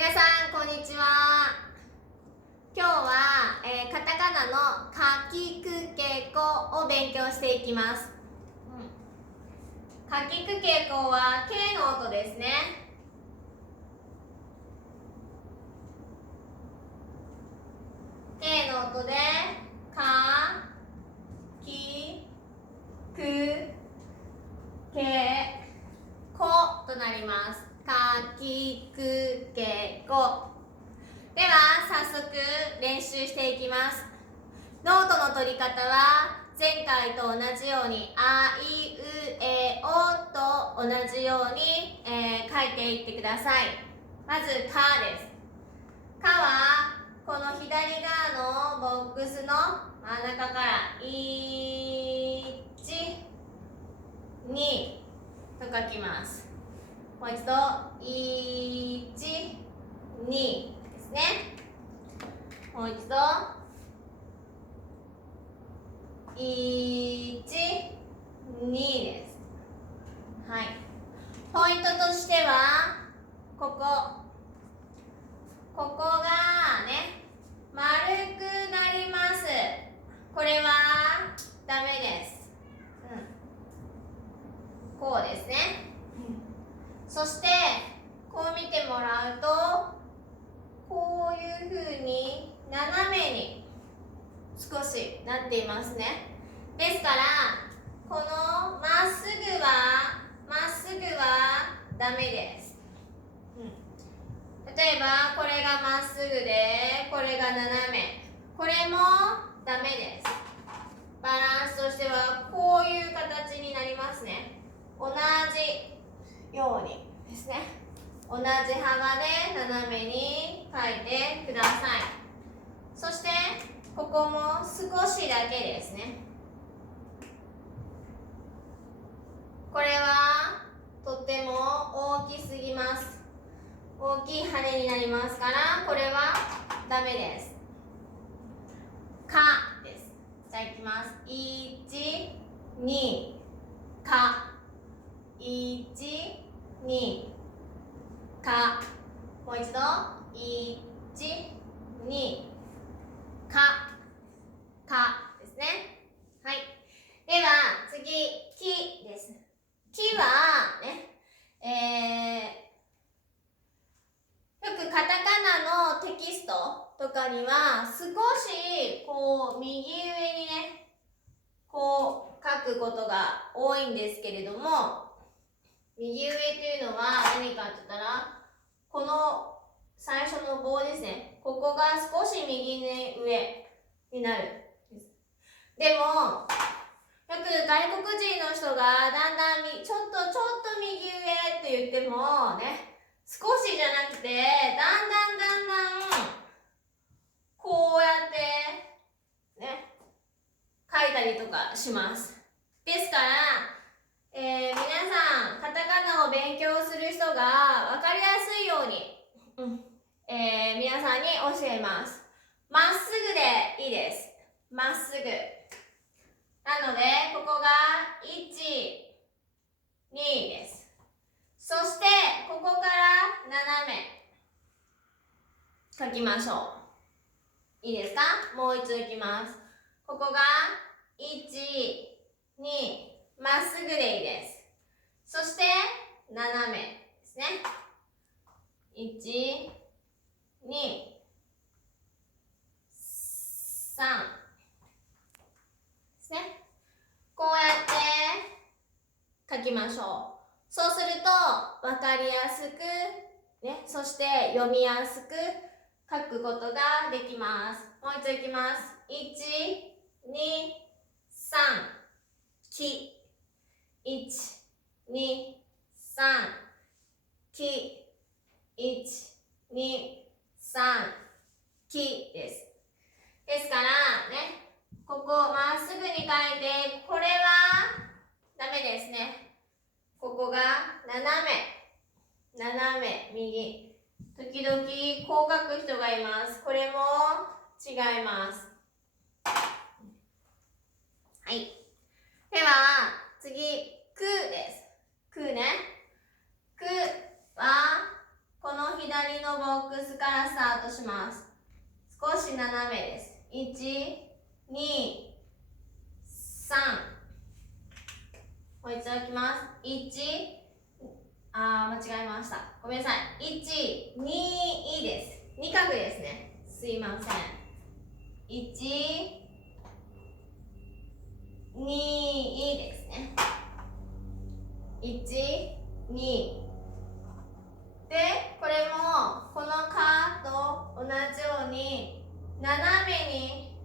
皆さんこんにちは。今日は、カタカナのかきくけこを勉強していきます。かきくけこは K の音ですね。K の音でかきくけことなります。かきくけこ。では早速練習していきます。ノートの取り方は前回と同じようにあいうえおと同じように、書いていってください。まずかです。かはこの左側のボックスの真ん中から1、2と書きます。もう一度1、2ですね。もう一度1、2です。はい。ポイントとしてはここがね丸くなります。これはダメです。こうですね。そしてこう見てもらうとこういうふうに斜めに少しなっていますね。ですからこのまっすぐはダメです。例えばこれがまっすぐでこれが斜め、これもダメです。バランスとしてはこういう形になりますね。同じようにですね。同じ幅で斜めに書いてください。そしてここも少しだけですね。これはとても大きすぎます。大きい羽になりますからこれはダメです。かです。じゃあいきます。1、2、か。1、2、か。もう一度。1、2、か。かですね。はい。では次、きです。きはね、よくカタカナのテキストとかには少しこう右上にねこう書くことが多いんですけれども、右上というのは何かって言ったらこの最初の棒ですね。ここが少し右上になる。でもよく外国人の人がだんだんちょっと右上って言ってもね、少しじゃなくてだんだんこうやってね書いたりとかします。ですから、皆さんカタカナを勉強する人が分かりやすいように、皆さんに教えます。まっすぐでいいです。まっすぐ。なのでここが1、2です。そしてここから斜め書きましょう。いいですか？もう一度いきます。ここが1、2、まっすぐでいいです。そして斜めですね。1、2、3ですね。こうやって書きましょう。そうすると分かりやすく、ね、そして読みやすく書くことができます。もう一度いきます。1、2、3、き。1、2、3、き。1、2、3、きです。ですからね、ここまっすぐに書いて、これはダメですね。ここが斜め右。時々こう書く人がいます。これも違います。はい。では次、くです。くね。くはこの左左のボックスからスタートします。少し斜めです。1、2、3。もう一度いきます。1、間違えました。ごめんなさい。1、2、いいです。2画ですね。すいません。1、2、いいですね。1、2。で、これもこのカーと同じように斜めに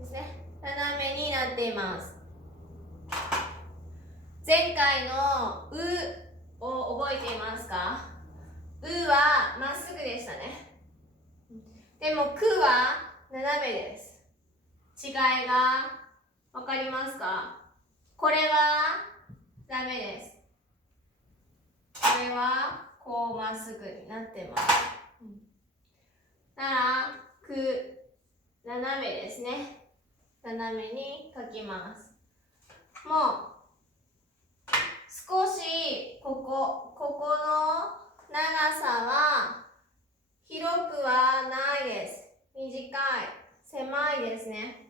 ですね、斜めになっています。前回のうを覚えていますか？うはまっすぐでしたね。でもくは斜めです。違いがわかりますか？これはダメです。これはこうまっすぐになってます。なら、く、斜めですね。斜めに書きます。もう、少しここの長さは広くはないです。短い、狭いですね。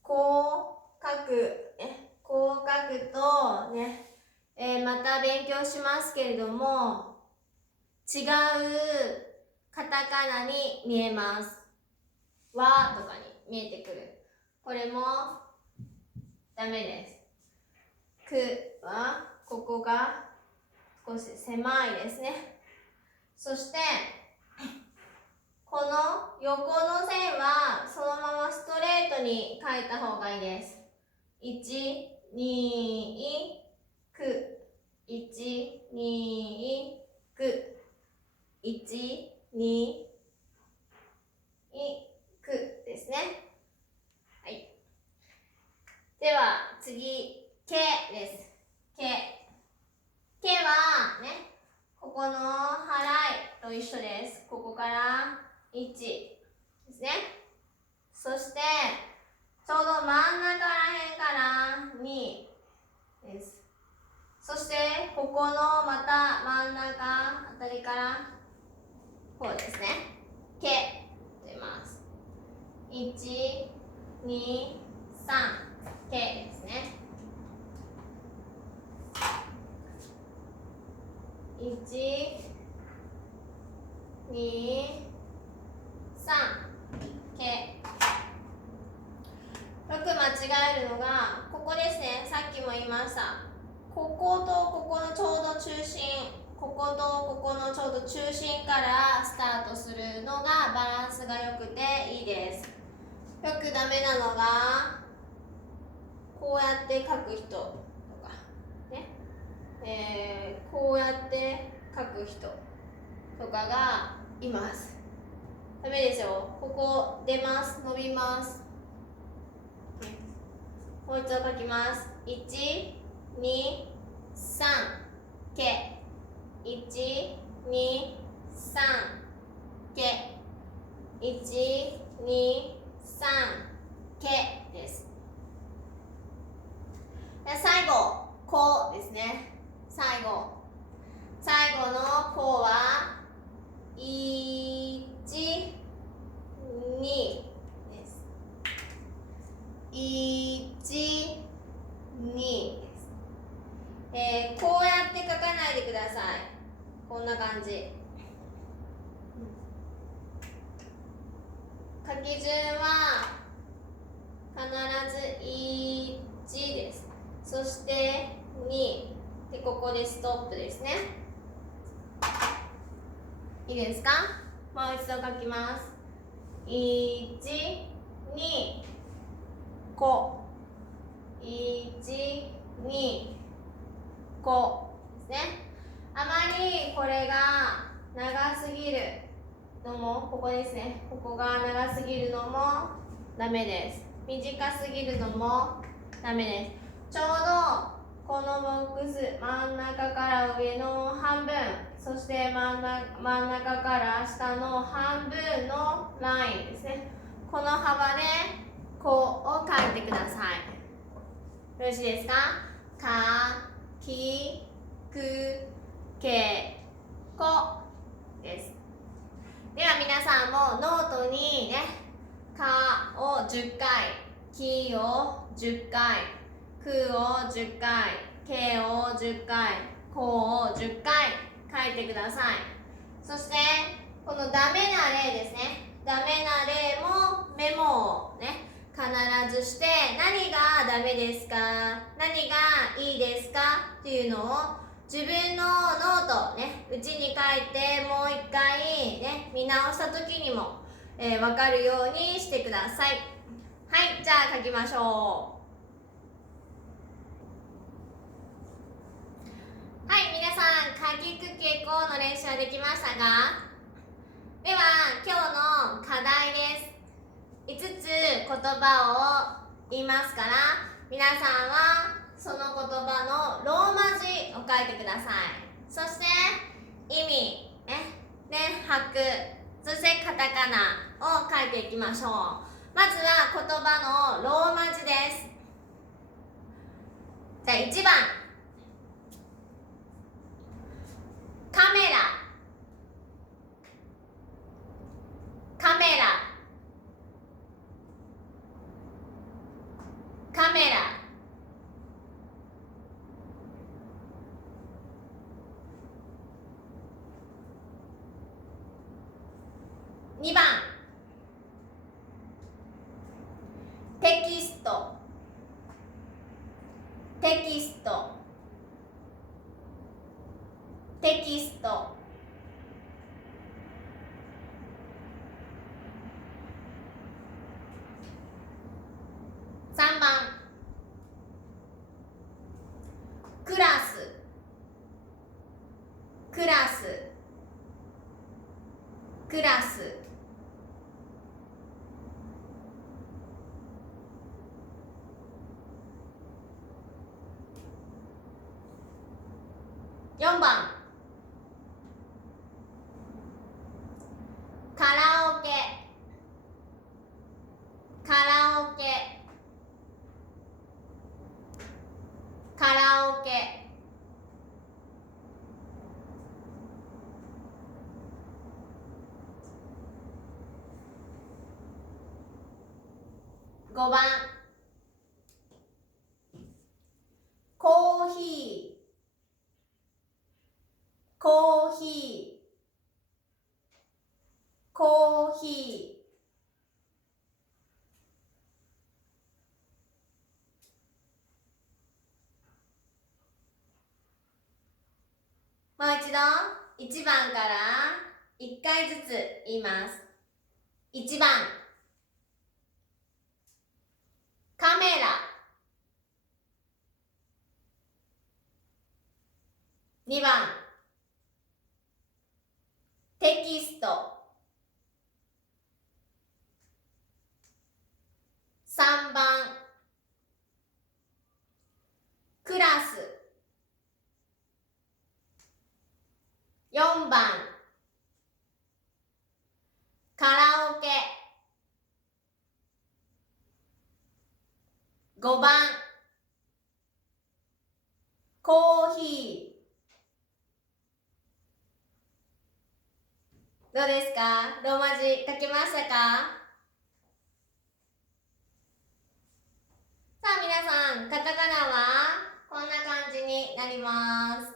こう書く、こう書くとね、また勉強しますけれども、違うカタカナに見えます。わとかに見えてくる。これもダメです。くはここが少し狭いですね。そしてこの横の線はそのままストレートに書いた方がいいです。1、2、く。1、2、く。1、2、くですね。はい。では次、けです。けはね、ここの払いと一緒です。ここから1ですね。そしてちょうど真ん中らへんから2です。そしてここのまた真ん中あたりからこうですね。け出ます。1、2、3、けですね。1、2、3、け。よく間違えるのがここですね。さっきも言いました。こことここのちょうど中心、こことここのちょうど中心からスタートするのがバランスが良くていいです。よくダメなのがこうやって書く人とかね、こうやって書く人とかがいます。ダメですよ。ここ出ます。伸びます。もう一度書きます。1、2、3、け。1、2、3、け。1、2、3、けです。で最後、こですね。最後のこは1、2です。1、2です。こうやって書かないでください。こんな感じ。書き順は必ず1です。そして2で、ここでストップですね。いいですか？もう一度書きます。1、2、こ。1、2、こですね。あまりこれが長すぎるのも、ここですね。ここが長すぎるのもダメです。短すぎるのもダメです。ちょうどこのボックス真ん中から上の半分、そして真ん中から下の半分のラインですね。この幅でこうを書いてください。よろしいですか？かきく、け、こです。では皆さんもノートにね、かを10回、きを10回、くを10回、けを10回、こを10回書いてください。そしてこのダメな例ですね。ダメな例もメモをね、必ずして、何がダメですか、何がいいですかっていうのを自分のノートね、うちに書いてもう一回ね、見直した時にも、分かるようにしてください。はい、じゃあ書きましょう。はい、皆さん、かきくけこの練習はできましたか？では、今日の課題です。5つ言葉を言いますから、皆さんはその言葉のローマ字を書いてください。そして意味ね、拍、そしてカタカナを書いていきましょう。まずは言葉のローマ字です。じゃあ1番、カメラ、カメラ、カメラ。2番、テキスト、テキスト、テキスト。3番、クラス、クラス、クラス。4番、カラオケ、カラオケ、カラオケ。5番、コーヒー、コーヒー、コーヒー。もう一度1番から1回ずつ言います。1番、カメラ。2番、テキスト。3番、クラス。4番、カラオケ。5番、コーヒー。どうですか？ローマ字書けましたか？さあ皆さん、カタカナはこんな感じになります。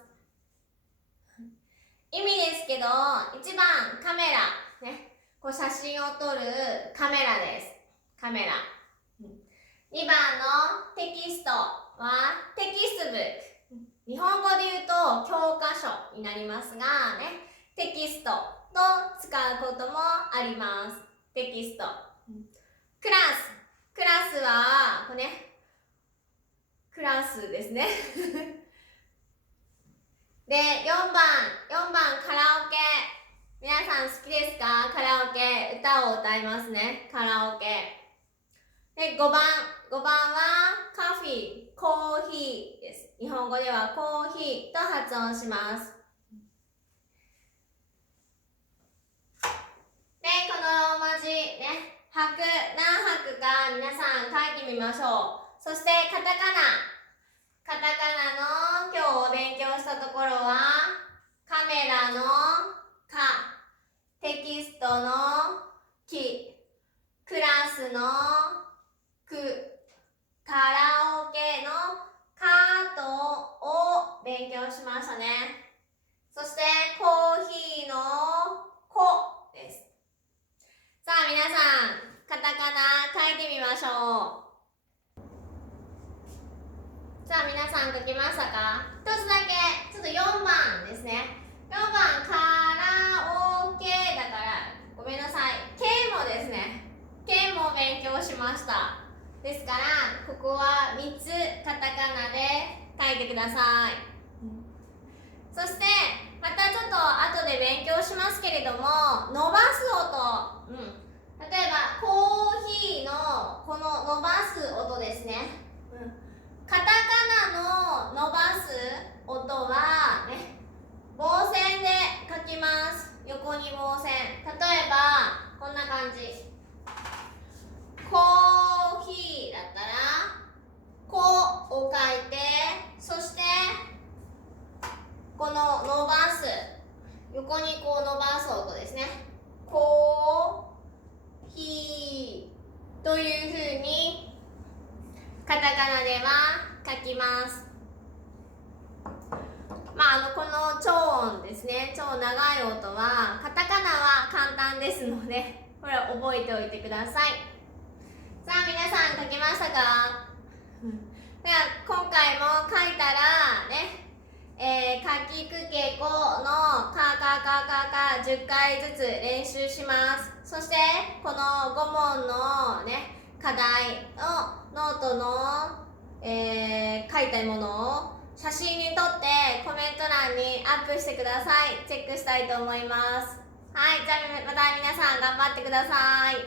意味ですけど、1番カメラ、ね、こう写真を撮るカメラです。カメラ。2番のテキストはテキストブック。日本語で言うと教科書になりますがね、テキストと使うこともあります。テキスト。クラス。クラスはこれね、クラスですね。で、4番カラオケ。皆さん好きですか？カラオケ。歌を歌いますね。カラオケ。で、5番はカフィー、コーヒーです。日本語ではコーヒーと発音します。で、このローマ字ね、何拍か皆さん書いてみましょう。そしてカタカナ。カタカナの今日勉強したところは、カメラのカ、テキストのキ、クラスのク、カラオケのカとを勉強しましたね。そしてコーヒーのコです。さあ皆さん、カタカナ書いてみましょう。さあ皆さん書きましたか？一つだけ、ちょっと4番ですね。4番、カラオケだから、ごめんなさい。K もですね。K も勉強しました。ですから、ここは3つカタカナで書いてください。そして、またちょっと後で勉強しますけれども、伸ばす音。例えば、コーヒーのこの伸ばす音ですね。カタカナの伸ばす音はね、棒線で書きます。横に棒線。例えばこんな感じ。コーヒーだったらコを書いて、そしてこの伸ばす、横にこう伸ばす音ですね。コーヒーというふうにカタカナでは書きます。この超音ですね、超長い音はカタカナは簡単ですので、これを覚えておいてください。さあ皆さん書きましたか？では今回も書いたらね、かきくけこのかかかかか10回ずつ練習します。そしてこの5問のね課題のノートの、書いたものを写真に撮ってコメント欄にアップしてください。チェックしたいと思います。はい、じゃあまた皆さん頑張ってください。